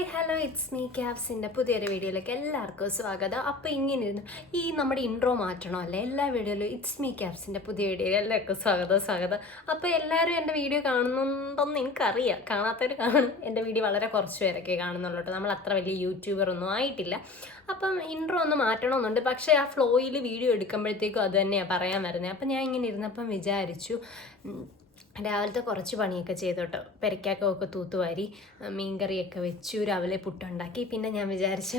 Hi hello it's me ക്യാപ്സിൻ്റെ പുതിയൊരു വീഡിയോയിലേക്ക് എല്ലാവർക്കും സ്വാഗതം. അപ്പോൾ ഇങ്ങനെ ഇരുന്ന് ഈ നമ്മുടെ ഇൻട്രോ മാറ്റണോ അല്ലേ എല്ലാ വീഡിയോയിലും ഇറ്റ്സ് മീ ക്യാപ്സിൻ്റെ പുതിയ വീഡിയോ എല്ലാവർക്കും സ്വാഗതം. അപ്പോൾ എല്ലാവരും എൻ്റെ വീഡിയോ കാണുന്നുണ്ടെന്ന് എനിക്കറിയാം, കാണാത്തവർ കാണും. എൻ്റെ വീഡിയോ വളരെ കുറച്ച് പേരൊക്കെ കാണുന്നുള്ളൂ കേട്ടോ, നമ്മൾ അത്ര വലിയ യൂട്യൂബറൊന്നും ആയിട്ടില്ല. അപ്പം ഇൻട്രോ ഒന്ന് മാറ്റണമെന്നുണ്ട്, പക്ഷേ ആ ഫ്ലോയിൽ വീഡിയോ എടുക്കുമ്പോഴത്തേക്കും അത് തന്നെയാണ് പറയാൻ വരുന്നത്. അപ്പം ഞാൻ ഇങ്ങനെ ഇരുന്നപ്പം വിചാരിച്ചു രാവിലത്തെ കുറച്ച് പണിയൊക്കെ ചെയ്തു കേട്ടോ, പെരയ്ക്കൊക്കെ തൂത്തുവാരി മീൻകറിയൊക്കെ വെച്ചു, രാവിലെ പുട്ടുണ്ടാക്കി. പിന്നെ ഞാൻ വിചാരിച്ചു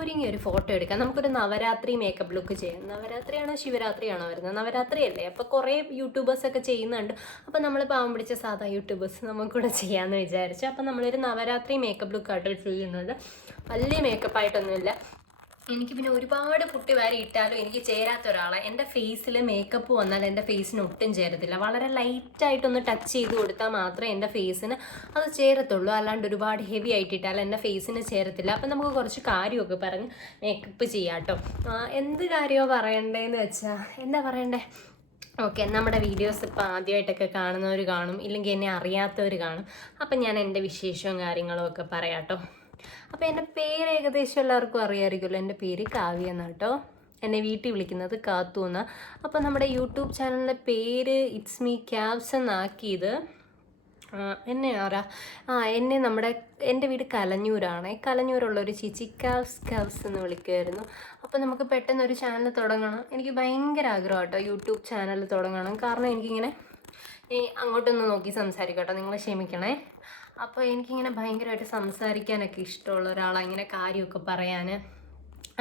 ഒരുങ്ങി ഒരു ഫോട്ടോ എടുക്കാം, നമുക്കൊരു നവരാത്രി മേക്കപ്പ് ലുക്ക് ചെയ്യാം. നവരാത്രിയാണോ ശിവരാത്രിയാണോ വരുന്നത്? നവരാത്രി അല്ലേ, അപ്പോൾ കുറേ യൂട്യൂബേഴ്സൊക്കെ ചെയ്യുന്നുണ്ട്. അപ്പോൾ നമ്മൾ പാവം പിടിച്ച സാധാ യൂട്യൂബേഴ്സ് നമുക്കൂടെ ചെയ്യാമെന്ന് വിചാരിച്ചു. അപ്പോൾ നമ്മളൊരു നവരാത്രി മേക്കപ്പ് ലുക്കായിട്ട് ചെയ്യുന്നുണ്ട്. വലിയ മേക്കപ്പായിട്ടൊന്നുമില്ല. എനിക്ക് പിന്നെ ഒരുപാട് പുട്ടി വാരി ഇട്ടാലും എനിക്ക് ചേരാത്ത ഒരാളെ. എൻ്റെ ഫേസിൽ മേക്കപ്പ് വന്നാൽ എൻ്റെ ഫേസിന് ഒട്ടും ചേരത്തില്ല. വളരെ ലൈറ്റായിട്ടൊന്ന് ടച്ച് ചെയ്ത് കൊടുത്താൽ മാത്രമേ എൻ്റെ ഫേസിന് അത് ചേരത്തുള്ളൂ. അല്ലാണ്ട് ഒരുപാട് ഹെവി ആയിട്ട് ഇട്ടാൽ എൻ്റെ ഫേസിന് ചേരത്തില്ല. അപ്പം നമുക്ക് കുറച്ച് കാര്യമൊക്കെ പറഞ്ഞ് മേക്കപ്പ് ചെയ്യാം കേട്ടോ. എന്ത് കാര്യമോ പറയണ്ടേന്ന് വെച്ചാൽ എന്താ പറയണ്ടേ, ഓക്കെ, നമ്മുടെ വീഡിയോസ് ഇപ്പോൾ ആദ്യമായിട്ടൊക്കെ കാണുന്നവർ കാണും, ഇല്ലെങ്കിൽ എന്നെ അറിയാത്തവർ കാണും. അപ്പം ഞാൻ എൻ്റെ വിശേഷവും കാര്യങ്ങളും ഒക്കെ പറയാം കേട്ടോ. അപ്പോൾ എൻ്റെ പേര് ഏകദേശം എല്ലാവർക്കും അറിയാമായിരിക്കുമല്ലോ, എൻ്റെ പേര് കാവ്യ എന്നാണ് കേട്ടോ. എന്നെ വീട്ടിൽ വിളിക്കുന്നത് കാത്തു എന്നാണ്. അപ്പോൾ നമ്മുടെ യൂട്യൂബ് ചാനലിൻ്റെ പേര് ഇറ്റ്സ് മീ ക്യാബ്സ് എന്നാക്കിയത് എന്നെ ആരാ എന്നെ എൻ്റെ വീട് കലഞ്ഞൂരാണ്. കലഞ്ഞൂരുള്ളൊരു ചേച്ചി കാവ്സ് എന്ന് വിളിക്കുമായിരുന്നു. അപ്പോൾ നമുക്ക് പെട്ടെന്ന് ഒരു ചാനൽ തുടങ്ങണം, എനിക്ക് ഭയങ്കര ആഗ്രഹം കേട്ടോ യൂട്യൂബ് ചാനൽ തുടങ്ങണം. കാരണം എനിക്കിങ്ങനെ അങ്ങോട്ടൊന്ന് നോക്കി സംസാരിക്കാം കേട്ടോ, നിങ്ങൾ ക്ഷമിക്കണേ. അപ്പോൾ എനിക്കിങ്ങനെ ഭയങ്കരമായിട്ട് സംസാരിക്കാനൊക്കെ ഇഷ്ടമുള്ള ഒരാളാണ്, ഇങ്ങനെ കാര്യമൊക്കെ പറയാൻ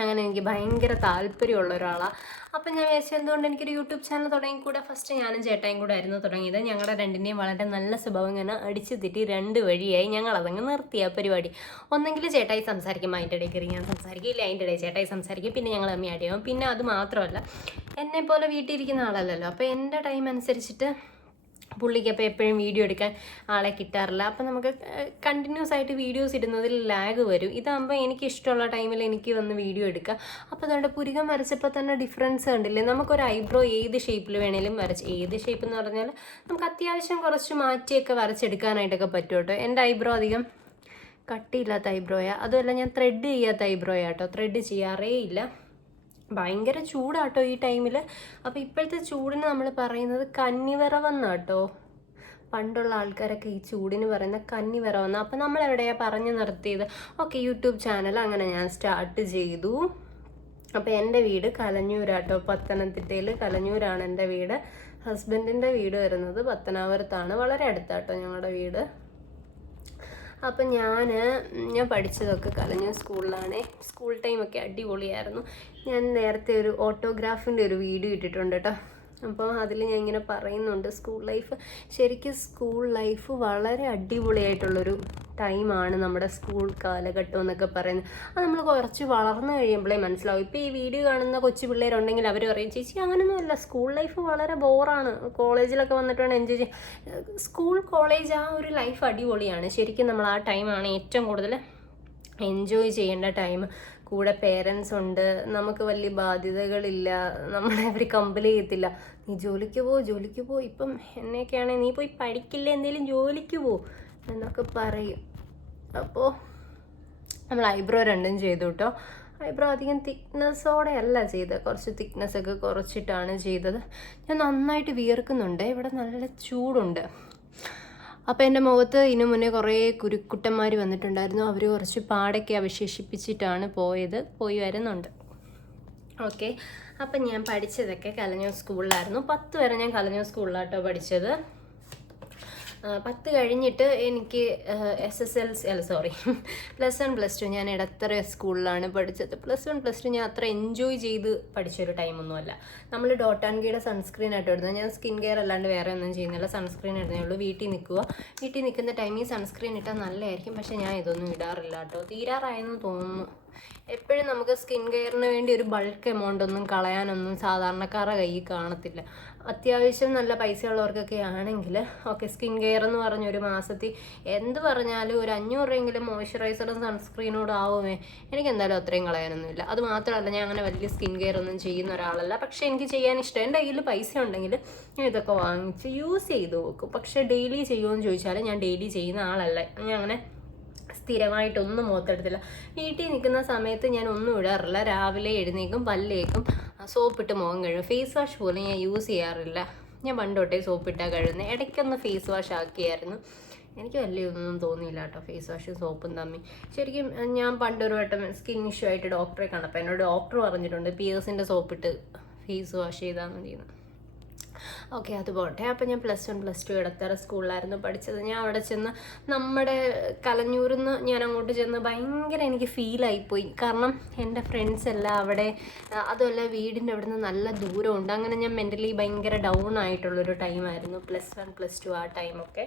അങ്ങനെ എനിക്ക് ഭയങ്കര താല്പര്യമുള്ള ഒരാളാണ്. അപ്പം ഞാൻ വിചാരിച്ചു എന്തുകൊണ്ട് എനിക്കൊരു യൂട്യൂബ് ചാനൽ തുടങ്ങിക്കൂടെ. ഫസ്റ്റ് ഞാനും ചേട്ടായും കൂടെ ആയിരുന്നു തുടങ്ങിയത്. ഞങ്ങളുടെ രണ്ടിൻ്റെയും വളരെ നല്ല സ്വഭാവം ഇങ്ങനെ അടിച്ചു തെറ്റി രണ്ട് വഴിയായി ഞങ്ങളതങ്ങ് നിർത്തിയ പരിപാടി. ഒന്നെങ്കിൽ ചേട്ടായി സംസാരിക്കും, അതിൻ്റെ ഇടയിൽ കയറി ഞാൻ സംസാരിക്കും, ഇല്ല അതിൻ്റെ ഇടയിൽ ചേട്ടായി സംസാരിക്കും, പിന്നെ ഞങ്ങൾ തമ്മിൽ അടിയാവും. പിന്നെ അത് മാത്രമല്ല, എന്നെ പോലെ വീട്ടിലിരിക്കുന്ന ആളല്ലല്ലോ, അപ്പോൾ എൻ്റെ ടൈം അനുസരിച്ചിട്ട് പുള്ളിക്ക് അപ്പോൾ എപ്പോഴും വീഡിയോ എടുക്കാൻ ആളെ കിട്ടാറില്ല. അപ്പം നമുക്ക് കണ്ടിന്യൂസ് ആയിട്ട് വീഡിയോസ് ഇടുന്നതിൽ ലാഗ് വരും. ഇതാകുമ്പോൾ എനിക്ക് ഇഷ്ടമുള്ള ടൈമിൽ എനിക്ക് വന്ന് വീഡിയോ എടുക്കാം. അപ്പോൾ അതുകൊണ്ട് പുരികം വരച്ചപ്പോൾ തന്നെ ഡിഫറൻസ് കണ്ടില്ലേ. നമുക്കൊരു ഐബ്രോ ഏത് ഷേപ്പിൽ വേണേലും ഏത് ഷേപ്പ് എന്ന് പറഞ്ഞാൽ നമുക്ക് അത്യാവശ്യം കുറച്ച് മാറ്റിയൊക്കെ വരച്ചെടുക്കാനായിട്ടൊക്കെ പറ്റും കേട്ടോ. എൻ്റെ ഐബ്രോ അധികം കട്ടിയില്ലാത്ത ഐബ്രോയാണ്, അതുമല്ല ഞാൻ ത്രെഡ് ചെയ്യാത്ത ഐബ്രോയാണ് കേട്ടോ, ത്രെഡ് ചെയ്യാറേ ഇല്ല. ഭയങ്കര ചൂടാട്ടോ ഈ ടൈമിൽ. അപ്പോൾ ഇപ്പോഴത്തെ ചൂടിന് നമ്മൾ പറയുന്നത് കന്നിവിറവെന്നാട്ടോ. പണ്ടുള്ള ആൾക്കാരൊക്കെ ഈ ചൂടിന് പറയുന്ന കന്നിവിറവെന്ന്. അപ്പോൾ നമ്മൾ എവിടെയാണ് പറഞ്ഞു നിർത്തിയത്? ഓക്കെ, യൂട്യൂബ് ചാനൽ അങ്ങനെ ഞാൻ സ്റ്റാർട്ട് ചെയ്തു. അപ്പോൾ എൻ്റെ വീട് കലഞ്ഞൂരാട്ടോ, പത്തനംതിട്ടയിൽ കലഞ്ഞൂരാണ് എൻ്റെ വീട്. ഹസ്ബൻഡിൻ്റെ വീട് വരുന്നത് പത്തനാപുരത്താണ്, വളരെ അടുത്താട്ടോ ഞങ്ങളുടെ വീട്. അപ്പം ഞാൻ പഠിച്ചതൊക്കെ കലഞ്ഞൂർ സ്കൂളിലാണ്. സ്കൂൾ ടൈമൊക്കെ അടിപൊളിയായിരുന്നു. ഞാൻ നേരത്തെ ഒരു ഓട്ടോഗ്രാഫിൻ്റെ ഒരു വീഡിയോ ഇട്ടിട്ടുണ്ട് കേട്ടോ. അപ്പോൾ അതിൽ ഞാൻ ഇങ്ങനെ പറയുന്നുണ്ട് സ്കൂൾ ലൈഫ്. ശരിക്കും സ്കൂൾ ലൈഫ് വളരെ അടിപൊളിയായിട്ടുള്ളൊരു ടൈമാണ് നമ്മുടെ സ്കൂൾ കാലഘട്ടം എന്നൊക്കെ പറയുന്നത്. അത് നമ്മൾ കുറച്ച് വളർന്നു കഴിയുമ്പോഴേ മനസ്സിലാവും. ഇപ്പോൾ ഈ വീഡിയോ കാണുന്ന കൊച്ചു പിള്ളേരുണ്ടെങ്കിൽ അവർ പറയും ചേച്ചി അങ്ങനെയൊന്നുമല്ല, സ്കൂൾ ലൈഫ് വളരെ ബോറാണ്, കോളേജിലൊക്കെ വന്നിട്ട് വേണം എൻജോയ് ചെയ്യാൻ. സ്കൂൾ കോളേജ് ആ ഒരു ലൈഫ് അടിപൊളിയാണ്. ശരിക്കും നമ്മൾ ആ ടൈമാണ് ഏറ്റവും കൂടുതൽ എൻജോയ് ചെയ്യേണ്ട ടൈം. കൂടെ പേരൻസ് ഉണ്ട്, നമുക്ക് വലിയ ബാധ്യതകളില്ല, നമ്മളെ അവർ കമ്പൽ ചെയ്യത്തില്ല. നീ ജോലിക്ക് പോ, ഇപ്പം എന്നെയൊക്കെയാണെങ്കിൽ നീ പോയി പഠിക്കില്ല, എന്തെങ്കിലും ജോലിക്ക് പോ എന്നൊക്കെ പറയും. അപ്പോൾ നമ്മൾ ഐബ്രോ രണ്ടും ചെയ്തു കേട്ടോ. ഐബ്രോ അധികം തിക്നെസ്സോടെ അല്ല ചെയ്തത്, കുറച്ച് തിക്നെസ്സൊക്കെ കുറച്ചിട്ടാണ് ചെയ്തത്. ഞാൻ നന്നായിട്ട് വിയർക്കുന്നുണ്ട്, ഇവിടെ നല്ല ചൂടുണ്ട്. അപ്പോൾ എൻ്റെ മുഖത്ത് ഇതിനു മുന്നേ കുറേ കുരുക്കുട്ടന്മാർ വന്നിട്ടുണ്ടായിരുന്നു. അവർ കുറച്ച് പാടൊക്കെ അവശേഷിപ്പിച്ചിട്ടാണ് പോയി വരുന്നുണ്ട്. ഓക്കെ, അപ്പം ഞാൻ പഠിച്ചതൊക്കെ കലഞ്ഞൂർ സ്കൂളിലായിരുന്നു. 10 വരെ ഞാൻ കലഞ്ഞൂർ സ്കൂളിലാട്ടോ പഠിച്ചത്. 10 കഴിഞ്ഞിട്ട് എനിക്ക് പ്ലസ് 1 പ്ലസ് 2 ഞാൻ ഇടത്തറ സ്കൂളിലാണ് പഠിച്ചത്. പ്ലസ് 1 പ്ലസ് 2 ഞാൻ അത്ര എൻജോയ് ചെയ്ത് പഠിച്ചൊരു ടൈമൊന്നുമല്ല. നമ്മൾ ഡോട്ട് ആൻഡ് ഗീയുടെ സൺസ്ക്രീൻ ആയിട്ട് ഇടുന്നത്. ഞാൻ സ്കിൻ കെയർ അല്ലാണ്ട് വേറെ ഒന്നും ചെയ്യുന്നില്ല, സൺസ്ക്രീൻ ഇടുന്നേ ഉള്ളൂ. വീട്ടിൽ നിൽക്കുന്ന ടൈമിൽ സൺസ്ക്രീൻ ഇട്ടാൽ നല്ലതായിരിക്കും, പക്ഷേ ഞാൻ ഇതൊന്നും ഇടാറില്ല കേട്ടോ. തീരാറായെന്ന് തോന്നുന്നു. എപ്പോഴും നമുക്ക് സ്കിൻ കെയറിന് വേണ്ടി ഒരു ബൾക്ക് എമൗണ്ട് ഒന്നും കളയാനൊന്നും സാധാരണക്കാരുടെ കയ്യിൽ കാണത്തില്ല. അത്യാവശ്യം നല്ല പൈസ ഉള്ളവർക്കൊക്കെ ആണെങ്കിൽ ഓക്കെ, സ്കിൻ കെയർ എന്ന് പറഞ്ഞ ഒരു മാസത്തിൽ എന്ത് പറഞ്ഞാലും ഒരു 500 രൂപയെങ്കിലും മോയ്സ്ചറൈസറും സൺസ്ക്രീനോടും ആവുമേ. എനിക്ക് എന്തായാലും അത്രയും കളയാനൊന്നുമില്ല. അത് മാത്രമല്ല, ഞാൻ അങ്ങനെ വലിയ സ്കിൻ കെയർ ഒന്നും ചെയ്യുന്ന ഒരാളല്ല. പക്ഷേ എനിക്ക് ചെയ്യാൻ ഇഷ്ടം. എൻ്റെ കയ്യിൽ പൈസ ഉണ്ടെങ്കിൽ ഞാൻ ഇതൊക്കെ വാങ്ങിച്ച് യൂസ് ചെയ്ത് നോക്കും. പക്ഷേ ഡെയിലി ചെയ്യുമോ എന്ന് ചോദിച്ചാൽ ഞാൻ ഡെയിലി ചെയ്യുന്ന ആളല്ല. ഞാൻ അങ്ങനെ സ്ഥിരമായിട്ടൊന്നും മുഖത്തെടുത്തില്ല. വീട്ടിൽ നിൽക്കുന്ന സമയത്ത് ഞാൻ ഒന്നും ഇടാറില്ല. രാവിലെ എഴുന്നേക്കും, പല്ലേക്കും, സോപ്പിട്ട് മുഖം കഴുകും. ഫേസ് വാഷ് പോലും ഞാൻ യൂസ് ചെയ്യാറില്ല. ഞാൻ പണ്ട് തൊട്ടേ സോപ്പിട്ടാണ് കഴുകുന്നത്. ഇടയ്ക്കൊന്ന് ഫേസ് വാഷ് ആക്കിയായിരുന്നു. എനിക്ക് വലിയൊന്നും തോന്നിയില്ല കേട്ടോ ഫേസ് വാഷും സോപ്പും തമ്മിൽ. ശരിക്കും ഞാൻ പണ്ടൊരു വട്ടം സ്കിൻ ഇഷ്യൂ ആയിട്ട് ഡോക്ടറെ കണ്ടപ്പോൾ എന്നോട് ഡോക്ടർ പറഞ്ഞിട്ടുണ്ട് പിയേഴ്സിൻ്റെ സോപ്പിട്ട് ഫേസ് വാഷ് ചെയ്താൽ മതിയെന്ന്. ഓക്കെ, അത് പോട്ടെ. അപ്പോൾ ഞാൻ +1 +2 ഇടത്തറ സ്കൂളിലായിരുന്നു പഠിച്ചത്. ഞാൻ അവിടെ ചെന്ന് നമ്മുടെ കലഞ്ഞൂരിൽ നിന്ന് ഞാൻ അങ്ങോട്ട് ചെന്ന് ഭയങ്കര എനിക്ക് ഫീലായിപ്പോയി. കാരണം എൻ്റെ ഫ്രണ്ട്സ് എല്ലാം അവിടെ, അതുമല്ല വീടിൻ്റെ അവിടെ നിന്ന് നല്ല ദൂരമുണ്ട്. അങ്ങനെ ഞാൻ മെൻ്റലി ഭയങ്കര ഡൗൺ ആയിട്ടുള്ളൊരു ടൈമായിരുന്നു +1 +2 ആ ടൈമൊക്കെ.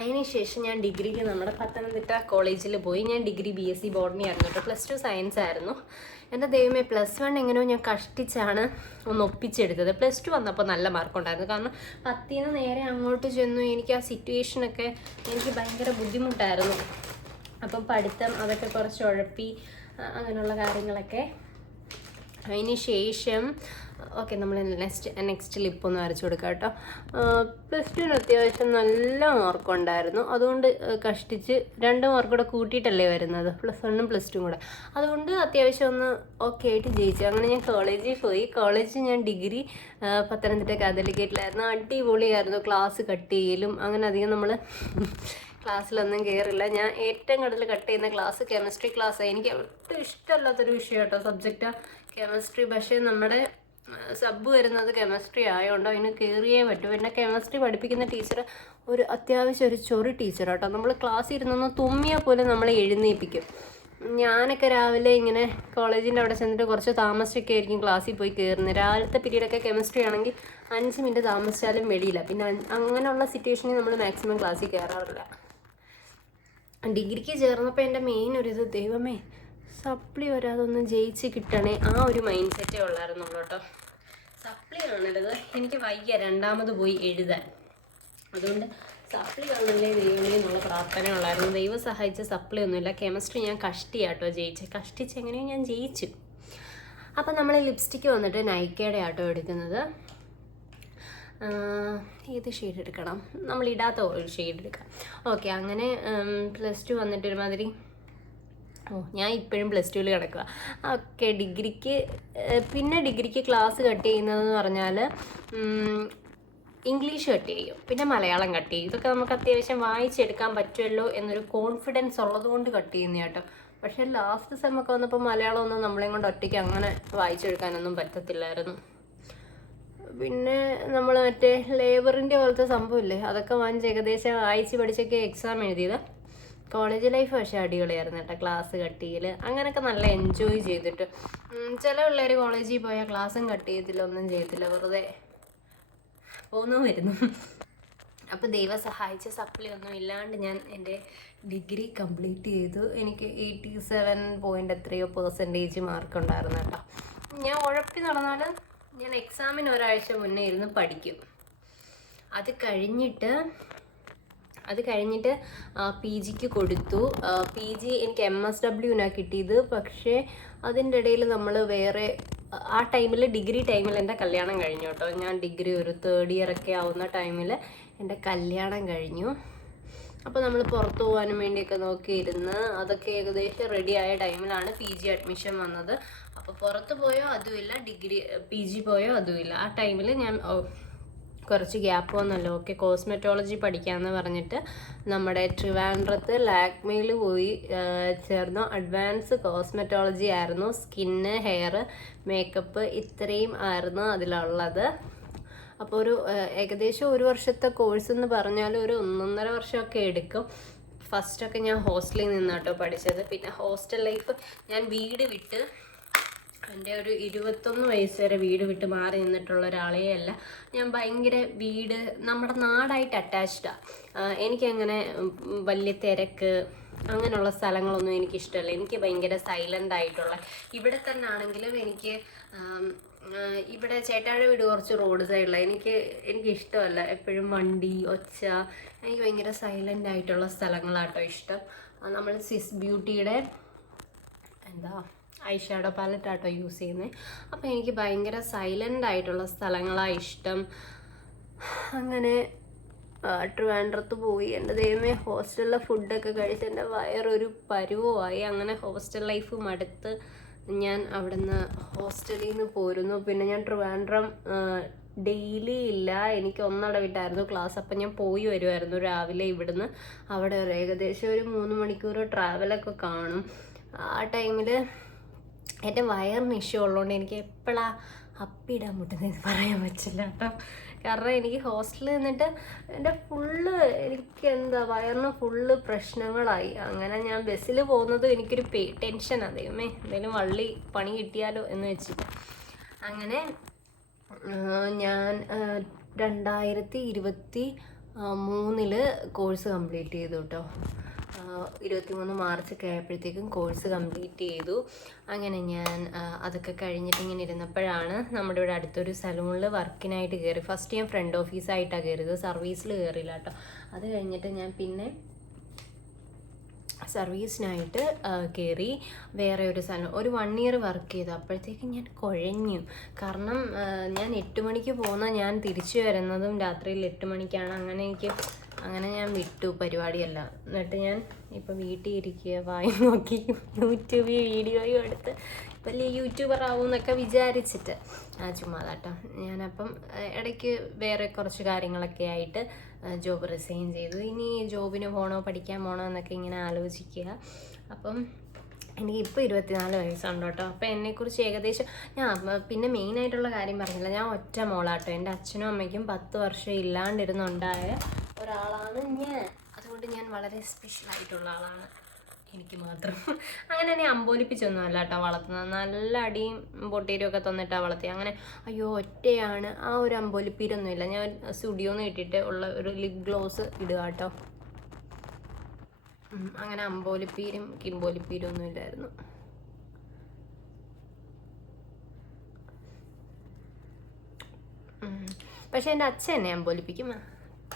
അതിനുശേഷം ഞാൻ ഡിഗ്രിക്ക് നമ്മുടെ പത്തനംതിട്ട കോളേജിൽ പോയി. ഞാൻ ഡിഗ്രി BSc ബോട്ടണി ആയിരുന്നു കേട്ടോ. +2 സയൻസ് ആയിരുന്നു. എൻ്റെ ദൈവമേ, +1 എങ്ങനെയോ ഞാൻ കഷ്ടിച്ചാണ് ഒന്ന് ഒപ്പിച്ചെടുത്തത്. +2 വന്നപ്പോൾ നല്ല മാർക്കുണ്ടായിരുന്നു. കാരണം 10ൽ നിന്ന് നേരെ അങ്ങോട്ട് ചെന്നു. എനിക്ക് ആ സിറ്റുവേഷനൊക്കെ എനിക്ക് ഭയങ്കര ബുദ്ധിമുട്ടായിരുന്നു. അപ്പം പഠിത്തം അതൊക്കെ കുറച്ച് ഉഴപ്പി, അങ്ങനെയുള്ള കാര്യങ്ങളൊക്കെ. അതിന് ശേഷം ഓക്കെ, നമ്മൾ നെക്സ്റ്റ് ലിപ്പൊന്ന് വരച്ചു കൊടുക്കാം കേട്ടോ. +2 അത്യാവശ്യം നല്ല മാർക്കുണ്ടായിരുന്നു. അതുകൊണ്ട് കഷ്ടിച്ച് 2 മാർക്ക് കൂടെ കൂട്ടിയിട്ടല്ലേ വരുന്നത്, +1ഉം +2ഉം കൂടെ. അതുകൊണ്ട് അത്യാവശ്യം ഒന്ന് ഓക്കെ ആയിട്ട് ജയിച്ചു. അങ്ങനെ ഞാൻ കോളേജിൽ പോയി. കോളേജിൽ ഞാൻ ഡിഗ്രി പത്തനംതിട്ട കാത്തലിക്കേറ്റിലായിരുന്നു. അടിപൊളിയായിരുന്നു. ക്ലാസ് കട്ട് ചെയ്യലും അങ്ങനെ അധികം നമ്മൾ ക്ലാസ്സിലൊന്നും കയറില്ല. ഞാൻ ഏറ്റവും കൂടുതൽ കട്ട് ചെയ്യുന്ന ക്ലാസ് കെമിസ്ട്രി ക്ലാസ്സാണ്. എനിക്ക് ഒട്ടും ഇഷ്ടമല്ലാത്തൊരു വിഷയം കേട്ടോ, സബ്ജക്റ്റാണ് കെമിസ്ട്രി. പക്ഷേ നമ്മുടെ സബ് വരുന്നത് കെമിസ്ട്രി ആയതുകൊണ്ട് അതിന് കയറിയേ പറ്റും. പിന്നെ കെമിസ്ട്രി പഠിപ്പിക്കുന്ന ടീച്ചർ ഒരു അത്യാവശ്യം ഒരു ചൊറി ടീച്ചർ കേട്ടോ. നമ്മൾ ക്ലാസ്സിൽ ഇരുന്നൊന്ന് തുമ്മിയാൽ പോലും നമ്മളെ എഴുന്നേൽപ്പിക്കും. ഞാനൊക്കെ രാവിലെ ഇങ്ങനെ കോളേജിൻ്റെ അവിടെ ചെന്നിട്ട് കുറച്ച് താമസിച്ചൊക്കെ ആയിരിക്കും ക്ലാസ്സിൽ പോയി കയറുന്നത്. രാവിലത്തെ പീരീഡൊക്കെ കെമിസ്ട്രി ആണെങ്കിൽ 5 മിനിറ്റ് താമസിച്ചാലും വെളിയില്ല. പിന്നെ അങ്ങനെയുള്ള സിറ്റുവേഷനിൽ നമ്മൾ മാക്സിമം ക്ലാസ്സിൽ കയറാറില്ല. ഡിഗ്രിക്ക് ചേർന്നപ്പോൾ എൻ്റെ മെയിൻ ഒരിത്, ദൈവമേ സപ്ലി വരാതൊന്നും ജയിച്ച് കിട്ടണേ, ആ ഒരു മൈൻഡ് സെറ്റേ ഉള്ളായിരുന്നുള്ളൂ കേട്ടോ. സപ്ലി കാണരുത്, എനിക്ക് വയ്യ രണ്ടാമത് പോയി എഴുതാൻ. അതുകൊണ്ട് സപ്ലി കാണല്ലേ ദൈവമേ എന്നുള്ള പ്രാർത്ഥന ഉള്ളായിരുന്നു. ദൈവം സഹായിച്ച സപ്ലി ഒന്നുമില്ല. കെമിസ്ട്രി ഞാൻ കഷ്ടിയാട്ടോ ജയിച്ച്. കഷ്ടിച്ച് എങ്ങനെയോ ഞാൻ ജയിച്ചു. അപ്പം നമ്മൾ ലിപ്സ്റ്റിക്ക് വന്നിട്ട് നൈക്കയുടെ ആട്ടോ എടുക്കുന്നത്. ഏത് ഷെയ്ഡ് എടുക്കണം, നമ്മൾ ഇടാത്ത ഒരു ഷെയ്ഡ് എടുക്കാം. ഓക്കെ, അങ്ങനെ +2 വന്നിട്ട് ഒരുമാതിരി, ഞാൻ ഇപ്പോഴും +2ൽ കിടക്കുക. ഓക്കെ, പിന്നെ ഡിഗ്രിക്ക് ക്ലാസ് കട്ട് ചെയ്യുന്നതെന്ന് പറഞ്ഞാൽ ഇംഗ്ലീഷ് കട്ട് ചെയ്യും, പിന്നെ മലയാളം കട്ട് ചെയ്യും. ഇതൊക്കെ നമുക്ക് അത്യാവശ്യം വായിച്ചെടുക്കാൻ പറ്റുമല്ലോ എന്നൊരു കോൺഫിഡൻസ് ഉള്ളതുകൊണ്ട് കട്ട് ചെയ്യുന്ന കേട്ടോ. പക്ഷേ ലാസ്റ്റ് സെമ്മൊക്കെ വന്നപ്പോൾ മലയാളം ഒന്നും നമ്മളെയും കൊണ്ട് ഒറ്റയ്ക്ക് അങ്ങനെ വായിച്ചെടുക്കാനൊന്നും പറ്റത്തില്ലായിരുന്നു. പിന്നെ നമ്മൾ മറ്റേ ലേബറിൻ്റെ പോലത്തെ സംഭവമില്ലേ, അതൊക്കെ വാങ്ങിച്ച് ഏകദേശം വായിച്ച് പഠിച്ചൊക്കെ എക്സാം എഴുതിയത്. കോളേജ് ലൈഫ് പക്ഷേ അടിപൊളിയായിരുന്നു കേട്ടോ. ക്ലാസ് കട്ട് ചെയ്യൽ അങ്ങനെയൊക്കെ നല്ല എൻജോയ് ചെയ്തിട്ട്. ചില പിള്ളേർ കോളേജിൽ പോയാൽ ക്ലാസ്സും കട്ട് ചെയ്യത്തില്ല, ഒന്നും ചെയ്യത്തില്ല, വെറുതെ പോന്നു വരുന്നു. അപ്പോൾ ദൈവം സഹായിച്ച സപ്ലി ഒന്നും ഇല്ലാണ്ട് ഞാൻ എൻ്റെ ഡിഗ്രി കംപ്ലീറ്റ് ചെയ്തു. എനിക്ക് 87 എത്രയോ % മാർക്ക് ഉണ്ടായിരുന്നു കേട്ടോ. ഞാൻ ഉഴപ്പി നടന്നാൽ ഞാൻ എക്സാമിന് ഒരാഴ്ച മുന്നേ ഇരുന്ന് പഠിക്കും. അത് കഴിഞ്ഞിട്ട് PGക്ക് കൊടുത്തു. PG എനിക്ക് MSWനാണ് കിട്ടിയത്. പക്ഷേ അതിൻ്റെ ഇടയിൽ നമ്മൾ വേറെ ആ ടൈമിൽ ഡിഗ്രി ടൈമിൽ എൻ്റെ കല്യാണം കഴിഞ്ഞു കേട്ടോ. ഞാൻ ഡിഗ്രി ഒരു 3rd ഇയർ ഒക്കെ ആവുന്ന ടൈമിൽ എൻ്റെ കല്യാണം കഴിഞ്ഞു. അപ്പോൾ നമ്മൾ പുറത്തു പോകാനും വേണ്ടിയൊക്കെ നോക്കിയിരുന്ന് അതൊക്കെ ഏകദേശം റെഡി ആയ ടൈമിലാണ് PG അഡ്മിഷൻ വന്നത്. അപ്പോൾ പുറത്ത് പോയോ അതുമില്ല, PG പോയോ അതുമില്ല. ആ ടൈമിൽ ഞാൻ കുറച്ച് ഗ്യാപ്പ് വന്നല്ലോ. ഓക്കെ, കോസ്മെറ്റോളജി പഠിക്കാമെന്ന് പറഞ്ഞിട്ട് നമ്മുടെ ട്രിവാൻഡ്രത്ത് ലാക്മേയിൽ പോയി ചേർന്നു. അഡ്വാൻസ് കോസ്മെറ്റോളജി ആയിരുന്നു. സ്കിന്ന്, ഹെയർ, മേക്കപ്പ് ഇത്രയും ആയിരുന്നു അതിലുള്ളത്. അപ്പോൾ ഏകദേശം 1 വർഷത്തെ കോഴ്സ് എന്ന് പറഞ്ഞാൽ ഒരു 1.5 വർഷമൊക്കെ എടുക്കും. ഫസ്റ്റൊക്കെ ഞാൻ ഹോസ്റ്റലിൽ നിന്നാട്ടോ പഠിച്ചത്. പിന്നെ ഹോസ്റ്റൽ ലൈഫ് ഞാൻ വീട് വിട്ട്, എൻ്റെ ഒരു 21 വയസ്സ് വരെ വീട് വിട്ട് മാറി നിന്നിട്ടുള്ള ഒരാളേ അല്ല ഞാൻ. ഭയങ്കര നമ്മുടെ നാടായിട്ട് അറ്റാച്ച്ഡാണ്. എനിക്കങ്ങനെ വലിയ തിരക്ക് അങ്ങനെയുള്ള സ്ഥലങ്ങളൊന്നും എനിക്കിഷ്ടമല്ല. എനിക്ക് ഭയങ്കര സൈലൻ്റ് ആയിട്ടുള്ള, ഇവിടെ തന്നെ ആണെങ്കിലും എനിക്ക് ഇവിടെ ചേട്ടാഴ വീട് കുറച്ച് റോഡ് സൈഡിലാണ്. എനിക്ക് ഇഷ്ടമല്ല എപ്പോഴും വണ്ടി ഒച്ച. എനിക്ക് ഭയങ്കര സൈലൻ്റ് ആയിട്ടുള്ള സ്ഥലങ്ങളാട്ടോ ഇഷ്ടം. നമ്മൾ സ്വിസ് ബ്യൂട്ടിയുടെ ഐഷാഡോ പാലറ്റാട്ടോ യൂസ് ചെയ്യുന്നത്. അപ്പോൾ എനിക്ക് ഭയങ്കര സൈലൻ്റ് ആയിട്ടുള്ള സ്ഥലങ്ങളാണ് ഇഷ്ടം. അങ്ങനെ ട്രിവാൻഡ്രത്ത് പോയി. എൻ്റെ ദൈവമേ, ഹോസ്റ്റലിലെ ഫുഡൊക്കെ കഴിച്ച് എൻ്റെ വയറൊരു പരുവമായി. അങ്ങനെ ഹോസ്റ്റൽ ലൈഫ് മടുത്ത് ഞാൻ അവിടുന്ന് ഹോസ്റ്റലിൽ നിന്ന് പോരുന്നു. പിന്നെ ഞാൻ ട്രിവാൻഡ്രം ഡെയിലി ഇല്ല, എനിക്ക് ഒന്നടവിട്ടായിരുന്നു ക്ലാസ്. അപ്പം ഞാൻ പോയി വരുമായിരുന്നു രാവിലെ ഇവിടുന്ന്. അവിടെ ഏകദേശം ഒരു 3 മണിക്കൂർ ട്രാവലൊക്കെ കാണും. ആ ടൈമിൽ എൻ്റെ വയറിന് ഇഷ്യൂ ഉള്ളതുകൊണ്ട് എനിക്ക് എപ്പോഴാണ് അപ്പിടാൻ മുട്ടുന്നത് പറയാൻ പറ്റില്ല കേട്ടോ. കാരണം എനിക്ക് ഹോസ്റ്റലിൽ നിന്നിട്ട് എൻ്റെ എനിക്ക് വയറിന് ഫുള്ള് പ്രശ്നങ്ങളായി. അങ്ങനെ ഞാൻ ബസ്സിൽ പോകുന്നത് എനിക്കൊരു ടെൻഷൻ. അതേമേ എന്തെങ്കിലും വള്ളി പണി കിട്ടിയാലോ എന്ന് വെച്ചിട്ട് അങ്ങനെ ഞാൻ 2023 കോഴ്സ് കംപ്ലീറ്റ് ചെയ്തു കേട്ടോ. 23 മാർച്ചൊക്കെ ആയപ്പോഴത്തേക്കും കോഴ്സ് കംപ്ലീറ്റ് ചെയ്തു. അങ്ങനെ ഞാൻ അതൊക്കെ കഴിഞ്ഞിട്ട് ഇങ്ങനെ ഇരുന്നപ്പോഴാണ് നമ്മുടെ ഇവിടെ അടുത്തൊരു സലൂണിൽ വർക്കിനായിട്ട് കയറി. ഫസ്റ്റ് ഞാൻ ഫ്രണ്ട് ഓഫീസായിട്ടാണ് കയറിയത്, സർവീസിൽ കയറിയില്ല കേട്ടോ. അത് കഴിഞ്ഞിട്ട് ഞാൻ പിന്നെ സർവീസിനായിട്ട് കയറി വേറെ ഒരു സ്ഥലം. ഒരു 1 ഇയർ വർക്ക് ചെയ്തു. അപ്പോഴത്തേക്കും ഞാൻ കുഴഞ്ഞു. കാരണം ഞാൻ 8 മണിക്ക് പോകുന്ന, ഞാൻ തിരിച്ചു വരുന്നതും രാത്രിയിൽ 8 മണിക്കാണ്. അങ്ങനെ ഞാൻ വിട്ടു പരിപാടിയെല്ലാം. എന്നിട്ട് ഞാൻ ഇപ്പോൾ വീട്ടിൽ ഇരിക്കുക, വായി നോക്കി യൂട്യൂബിൽ വീഡിയോയും എടുത്ത് വലിയ യൂട്യൂബർ ആവും എന്നൊക്കെ വിചാരിച്ചിട്ട് ചുമ്മാതാട്ടോ. ഞാനപ്പം ഇടയ്ക്ക് വേറെ കുറച്ച് കാര്യങ്ങളൊക്കെ ആയിട്ട് ജോബ് റിസൈൻ ചെയ്തു. ഇനി ജോബിന് പോകണോ പഠിക്കാൻ പോകണോ എന്നൊക്കെ ഇങ്ങനെ ആലോചിക്കുക. അപ്പം എനിക്കിപ്പോൾ 24 വയസ്സുണ്ട് കേട്ടോ. അപ്പോൾ എന്നെക്കുറിച്ച് ഏകദേശം പിന്നെ മെയിനായിട്ടുള്ള കാര്യം പറഞ്ഞില്ല, ഞാൻ ഒറ്റ മോളാട്ടോ. എൻ്റെ അച്ഛനും അമ്മയ്ക്കും 10 വർഷം ഇല്ലാണ്ടിരുന്നുണ്ടായ ഒരാളാണ് ഞാൻ. അതുകൊണ്ട് ഞാൻ വളരെ സ്പെഷ്യലായിട്ടുള്ള ആളാണ്, എനിക്ക് മാത്രം. അങ്ങനെ എന്നെ അമ്പോലിപ്പിച്ചൊന്നും അല്ല കേട്ടോ വളർത്തുന്നത്. നല്ല അടിയും പൊട്ടീരും ഒക്കെ തന്നിട്ടാണ് വളർത്തി. അങ്ങനെ അയ്യോ ഒറ്റയാണ് ആ ഒരു അമ്പോലിപ്പീരൊന്നുമില്ല. ഞാൻ സ്റ്റുഡിയോന്ന് ഇട്ടിട്ട് ഉള്ള ഒരു ലിപ് ഗ്ലോസ് ഇടുക കേട്ടോ. അങ്ങനെ അമ്പോലിപ്പീരും കിമ്പോലിപ്പീരും ഒന്നും ഇല്ലായിരുന്നു. പക്ഷെ എൻ്റെ അച്ഛൻ എന്നെ അമ്പോലിപ്പിക്കും.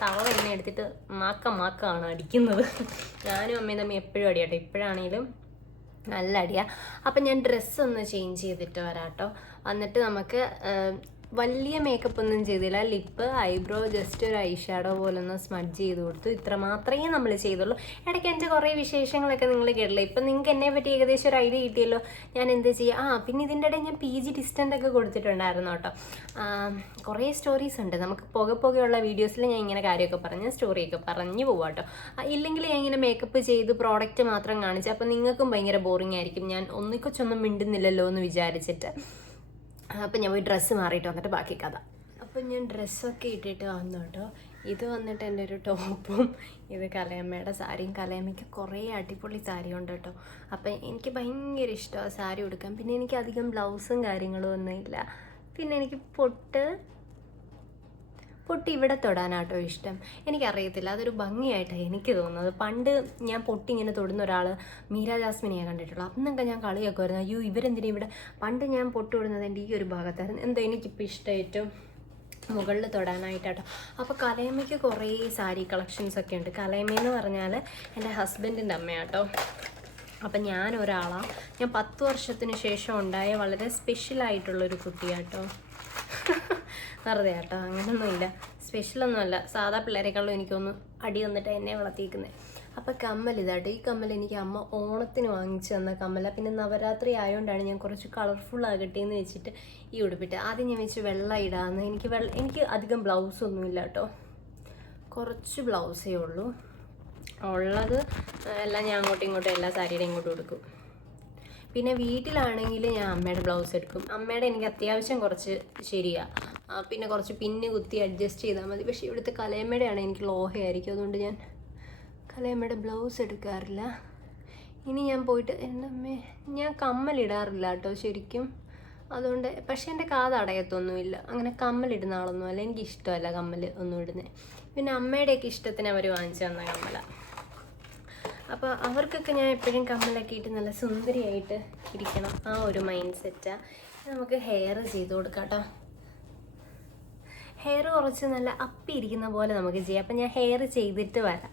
തവള എന്നെ എടുത്തിട്ട് മാക്കാണ് അടിക്കുന്നത്. ഞാനും അമ്മയും തമ്മിൽ എപ്പോഴും അടിയാട്ടോ. ഇപ്പോഴാണെങ്കിലും നല്ല അടിയാണ്. അപ്പം ഞാൻ ഡ്രസ്സൊന്ന് ചേഞ്ച് ചെയ്തിട്ട് വരാം കേട്ടോ. എന്നിട്ട് നമുക്ക് വലിയ മേക്കപ്പ് ഒന്നും ചെയ്തില്ല. ലിപ്പ്, ഐബ്രോ, ജസ്റ്റ് ഒരു ഐ ഷാഡോ പോലെ ഒന്ന് സ്മഡ്ജ് ചെയ്ത് കൊടുത്തു. ഇത്ര മാത്രമേ നമ്മൾ ചെയ്തുള്ളൂ. ഇടയ്ക്ക് എൻ്റെ കുറേ വിശേഷങ്ങളൊക്കെ നിങ്ങൾ കേട്ടില്ല. ഇപ്പം നിങ്ങൾക്ക് എന്നെ പറ്റി ഏകദേശം ഒരു ഐഡിയ കിട്ടിയല്ലോ ഞാൻ എന്ത് ചെയ്യുക. പിന്നെ ഇതിൻ്റെ ഇടയിൽ ഞാൻ PG ഡിസ്റ്റൻ്റ് ഒക്കെ കൊടുത്തിട്ടുണ്ടായിരുന്നു കേട്ടോ. കുറേ സ്റ്റോറീസ് ഉണ്ട്. നമുക്ക് പുകയുള്ള വീഡിയോസിൽ ഞാൻ ഇങ്ങനെ കാര്യമൊക്കെ പറഞ്ഞ് സ്റ്റോറിയൊക്കെ പറഞ്ഞു പോവാം കേട്ടോ. ഇല്ലെങ്കിൽ ഞാൻ ഇങ്ങനെ മേക്കപ്പ് ചെയ്ത് പ്രോഡക്റ്റ് മാത്രം കാണിച്ച് അപ്പം നിങ്ങൾക്കും ഭയങ്കര ബോറിംഗ് ആയിരിക്കും. ഞാൻ ഒന്നിക്കൊച്ചൊന്നും മിണ്ടുന്നില്ലല്ലോ എന്ന് വിചാരിച്ചിട്ട്. അപ്പം ഞാൻ പോയി ഡ്രസ്സ് മാറിയിട്ട് വന്നിട്ട് ബാക്കി കഥ. അപ്പം ഞാൻ ഡ്രസ്സൊക്കെ ഇട്ടിട്ട് വന്നു കേട്ടോ. ഇത് വന്നിട്ട് എൻ്റെ ഒരു ടോപ്പും, ഇത് കലയമ്മയുടെ സാരിയും. കലയമ്മയ്ക്ക് കുറേ അടിപൊളി സാരി ഉണ്ട് കേട്ടോ. അപ്പം എനിക്ക് ഭയങ്കര ഇഷ്ടമാണ് സാരി ഉടുക്കാൻ. പിന്നെ എനിക്ക് അധികം ബ്ലൗസും കാര്യങ്ങളും ഒന്നുമില്ല. പിന്നെ എനിക്ക് പൊട്ട് ഇവിടെ തൊടാനാട്ടോ ഇഷ്ടം. എനിക്കറിയത്തില്ല, അതൊരു ഭംഗിയായിട്ടാണ് എനിക്ക് തോന്നുന്നത്. പണ്ട് ഞാൻ പൊട്ടി ഇങ്ങനെ തൊടുന്ന ഒരാൾ മീര ജാസ്മിനെയാണ് കണ്ടിട്ടുള്ളൂ. അന്നൊക്കെ ഞാൻ കളിയൊക്കെയായിരുന്നു, അയ്യോ ഇവരെന്തിനാ ഇവിടെ. പണ്ട് ഞാൻ പൊട്ടി തൊടുന്നത് എൻ്റെ ഈ ഒരു ഭാഗത്തായിരുന്നു. എന്തോ എനിക്കിപ്പോൾ ഇഷ്ടം ഏറ്റവും മുകളിൽ തൊടാനായിട്ടാട്ടോ. അപ്പോൾ കലയമ്മയ്ക്ക് കുറേ സാരി കളക്ഷൻസൊക്കെ ഉണ്ട്. കലയമ്മയെന്ന് പറഞ്ഞാൽ എൻ്റെ ഹസ്ബൻഡിൻ്റെ അമ്മയാട്ടോ. അപ്പം ഞാൻ 10 വർഷത്തിന് ശേഷം ഉണ്ടായ വളരെ സ്പെഷ്യലായിട്ടുള്ളൊരു കുട്ടിയാട്ടോ. വെറുതെ കേട്ടോ, അങ്ങനൊന്നുമില്ല, സ്പെഷ്യലൊന്നുമല്ല. സാധാ പിള്ളേരെക്കാളും എനിക്കൊന്ന് അടി വന്നിട്ട് എന്നെ വളർത്തിയിരിക്കുന്നത്. അപ്പോൾ കമ്മൽ ഇതാട്ടോ. ഈ കമ്മൽ എനിക്ക് അമ്മ ഓണത്തിന് വാങ്ങിച്ചു തന്ന കമ്മല. പിന്നെ നവരാത്രി ആയതുകൊണ്ടാണ് ഞാൻ കുറച്ച് കളർഫുൾ ആകട്ടെ എന്ന് വെച്ചിട്ട് ഈ ഉടുപ്പിട്ട്. ആദ്യം ഞാൻ വെച്ച് വെള്ളം ഇടാമെന്ന്. എനിക്ക് അധികം ബ്ലൗസൊന്നുമില്ല കേട്ടോ, കുറച്ച് ബ്ലൗസേ ഉള്ളൂ. ഉള്ളത് എല്ലാം ഞാൻ അങ്ങോട്ടും ഇങ്ങോട്ടും എല്ലാ സാരിയുടെ ഇങ്ങോട്ടും കൊടുക്കും. പിന്നെ വീട്ടിലാണെങ്കിൽ ഞാൻ അമ്മയുടെ ബ്ലൗസ് എടുക്കും. അമ്മയുടെ എനിക്ക് അത്യാവശ്യം കുറച്ച് ശരിയാണ്, പിന്നെ കുറച്ച് പിന്ന് കുത്തി അഡ്ജസ്റ്റ് ചെയ്താൽ മതി. പക്ഷേ ഇവിടുത്തെ കലയമ്മയുടെയാണ് എനിക്ക് ലോഹയായിരിക്കും, അതുകൊണ്ട് ഞാൻ കലയമ്മയുടെ ബ്ലൗസ് എടുക്കാറില്ല. ഇനി ഞാൻ പോയിട്ട് എൻ്റെ അമ്മേ, ഞാൻ കമ്മലിടാറില്ല കേട്ടോ ശരിക്കും, അതുകൊണ്ട്. പക്ഷേ എൻ്റെ കാത് അടയത്തൊന്നുമില്ല, അങ്ങനെ കമ്മലിടുന്ന ആളൊന്നുമല്ല. എനിക്ക് ഇഷ്ടമല്ല കമ്മൽ ഒന്നും ഇടുന്നത്. പിന്നെ അമ്മയുടെയൊക്കെ ഇഷ്ടത്തിന് അവർ വാങ്ങിച്ചു തന്ന കമ്മല. അപ്പോൾ അവർക്കൊക്കെ ഞാൻ എപ്പോഴും കമ്മലൊക്കെ ഇട്ട് നല്ല സുന്ദരിയായിട്ട് ഇരിക്കണം, ആ ഒരു മൈൻഡ് സെറ്റാണ്. നമുക്ക് ഹെയർ ചെയ്ത് കൊടുക്കാം കേട്ടോ. ഹെയർ കുറച്ച് നല്ല അപ്പിയിരിക്കുന്ന പോലെ നമുക്ക് ചെയ്യാം. അപ്പം ഞാൻ ഹെയർ ചെയ്തിട്ട് വരാം.